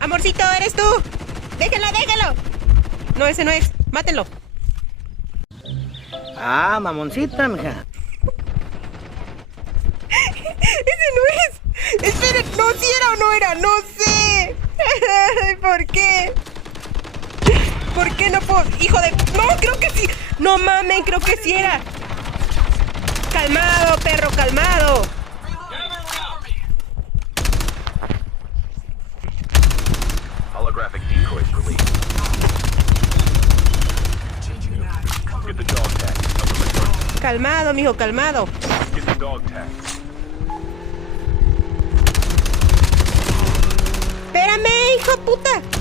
Amorcito, eres tú. Déjalo, déjalo. No, ese no es. Mátenlo. Ah, mamoncita, mija. Ese no es. Esperen, no, si era o no era, no sé. ¿Por qué? ¿Por qué no puedo? Hijo de... No, creo que sí. No mamen, creo que sí era. Calmado, perro, calmado. Holographic decoys released. Get the dog tag. Calmado, mijo, calmado. Get the dog tag. Espérame, hijo de puta.